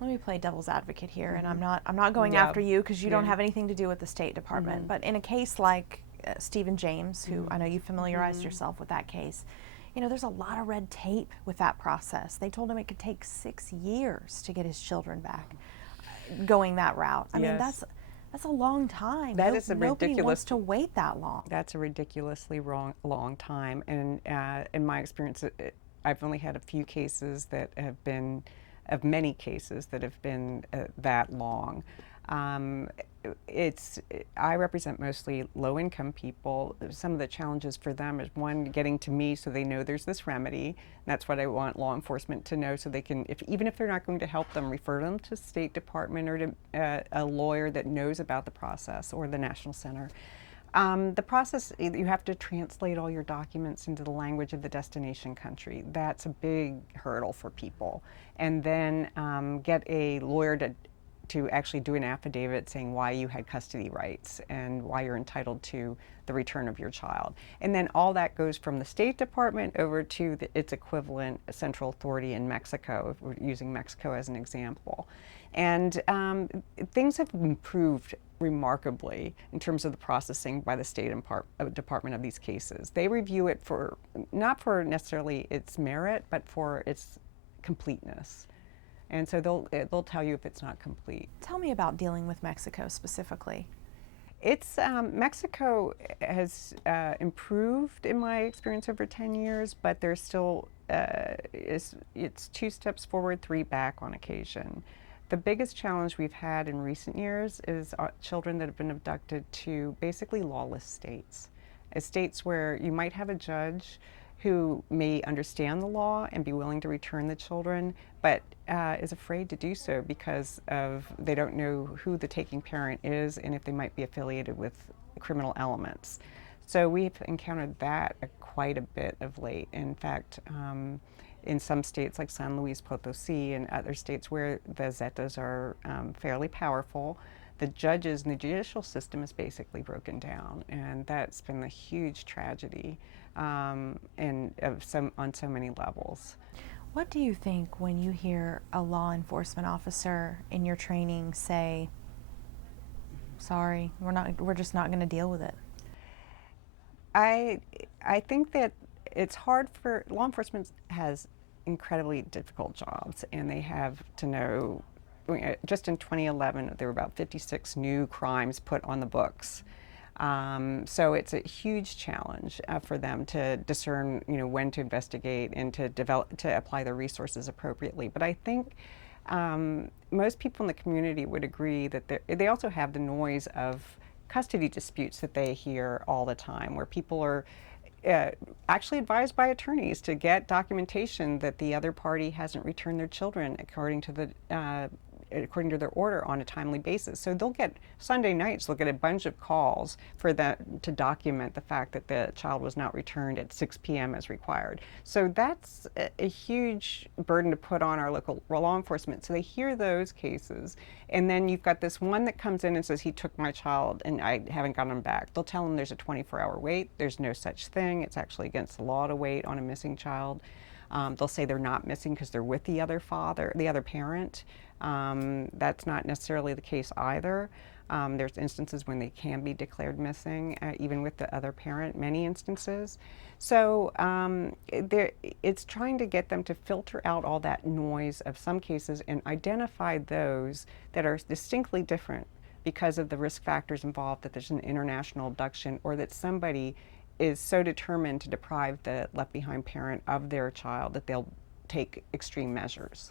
Let me play devil's advocate here, and I'm not going Yeah. after you because you don't Yeah. have anything to do with the State Department. But in a case like Stephen James, who I know you familiarized yourself with that case, you know, there's a lot of red tape with that process. They told him it could take 6 years to get his children back, going that route. I mean, Yes. that's a long time. That is a Nobody wants ridiculous. to wait that long. That's a ridiculously long time. And in my experience, I've only had a few cases that have been, of many cases that have been that long. Um, it's I represent mostly low-income people. Some of the challenges for them is, one, getting to me so they know there's this remedy. And that's what I want law enforcement to know, so they can, even if they're not going to help them, refer them to State Department or to a lawyer that knows about the process, or the National Center. The process, you have to translate all your documents into the language of the destination country. That's a big hurdle for people. And then get a lawyer to actually do an affidavit saying why you had custody rights and why you're entitled to the return of your child. And then all that goes from the State Department over to its equivalent central authority in Mexico, if we're using Mexico as an example. And things have improved remarkably in terms of the processing by the State Department of these cases. They review it for, not for necessarily its merit, but for its completeness. And so they'll tell you if it's not complete. Tell me about dealing with Mexico specifically. It's Mexico has improved in my experience over 10 years, but there's still it's 2 steps forward, 3 back on occasion. The biggest challenge we've had in recent years is children that have been abducted to basically lawless states, states where you might have a judge who may understand the law and be willing to return the children, but is afraid to do so because they don't know who the taking parent is and if they might be affiliated with criminal elements. So we've encountered that quite a bit of late. In fact, in some states like San Luis Potosí and other states where the Zetas are fairly powerful, the judges and the judicial system is basically broken down, and that's been a huge tragedy, and on so many levels. What do you think when you hear a law enforcement officer in your training say, "Sorry, we're just not going to deal with it"? I I think that it's hard for law enforcement has incredibly difficult jobs, and they have to know. Just in 2011, there were about 56 new crimes put on the books. So it's a huge challenge for them to discern, when to investigate and to apply their resources appropriately. But I think most people in the community would agree that they also have the noise of custody disputes that they hear all the time, where people are actually advised by attorneys to get documentation that the other party hasn't returned their children according to their order on a timely basis. So they'll get Sunday nights, they'll get a bunch of calls for that to document the fact that the child was not returned at 6 p.m. as required. So that's a huge burden to put on our local law enforcement. So they hear those cases, and then you've got this one that comes in and says, he took my child and I haven't gotten him back. They'll tell them there's a 24-hour wait. There's no such thing. It's actually against the law to wait on a missing child. They'll say they're not missing because they're with the other parent. That's not necessarily the case either. There's instances when they can be declared missing, even with the other parent, many instances. So it's trying to get them to filter out all that noise of some cases and identify those that are distinctly different because of the risk factors involved, that there's an international abduction, or that somebody is so determined to deprive the left behind parent of their child that they'll take extreme measures.